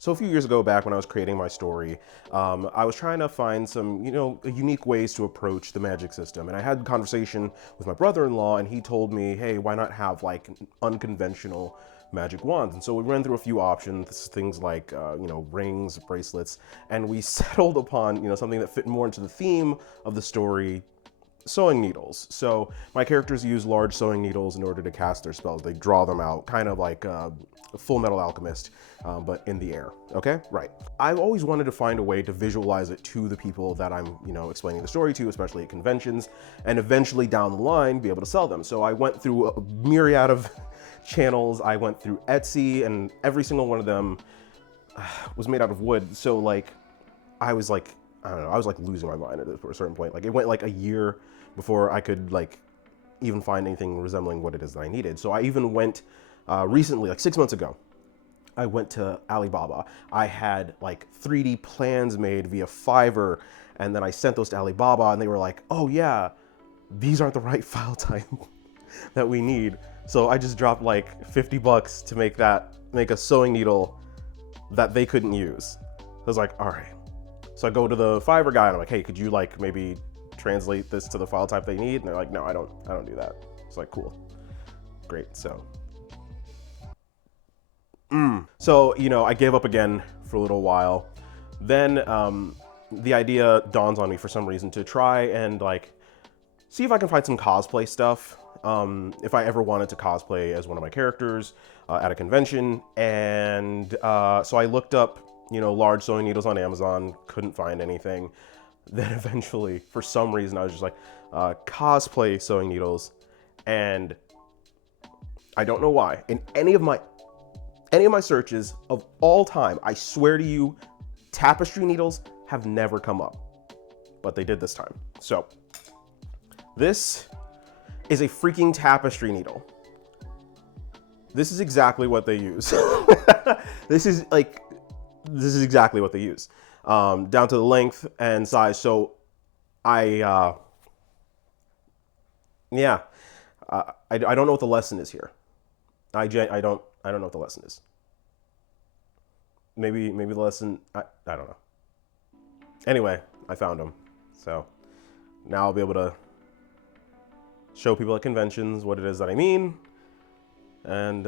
So a few years ago back when I was creating my story, I was trying to find some, unique ways to approach the magic system. And I had a conversation with my brother-in-law and he told me, hey, why not have like unconventional magic wands? And so we ran through a few options, things like, rings, bracelets, and we settled upon, something that fit more into the theme of the story, sewing needles. So my characters use large sewing needles in order to cast their spells. They draw them out, kind of like a Full Metal Alchemist, but in the air. Okay, right. I've always wanted to find a way to visualize it to the people that I'm, explaining the story to, especially at conventions, and eventually down the line be able to sell them. So I went through a myriad of channels. I went through Etsy, and every single one of them was made out of wood. So like, I was like, I don't know, I was like losing my mind at a certain point. Like it went like a year before I could like even find anything resembling what it is that I needed. So I even went recently, like 6 months ago, I went to Alibaba. I had like 3D plans made via Fiverr, and then I sent those to Alibaba, and they were like, oh yeah, these aren't the right file type that we need. So I just dropped like 50 bucks to make a sewing needle that they couldn't use. I was like, all right. So I go to the Fiverr guy and I'm like, hey, could you like maybe translate this to the file type they need? And they're like, no, I don't do that. It's like, cool, great. So, so, I gave up again for a little while. Then the idea dawns on me for some reason to try and like, see if I can find some cosplay stuff. If I ever wanted to cosplay as one of my characters at a convention. And so I looked up, large sewing needles on Amazon, couldn't find anything. Then eventually, for some reason, I was just like, cosplay sewing needles. And I don't know why. In any of my searches of all time, I swear to you, tapestry needles have never come up. But they did this time. So, this is a freaking tapestry needle. This is exactly what they use. This is exactly what they use, down to the length and size. So I don't know what the lesson is here. I don't know what the lesson is. Maybe the lesson, I don't know. Anyway, I found them. So now I'll be able to show people at conventions what it is that I mean. And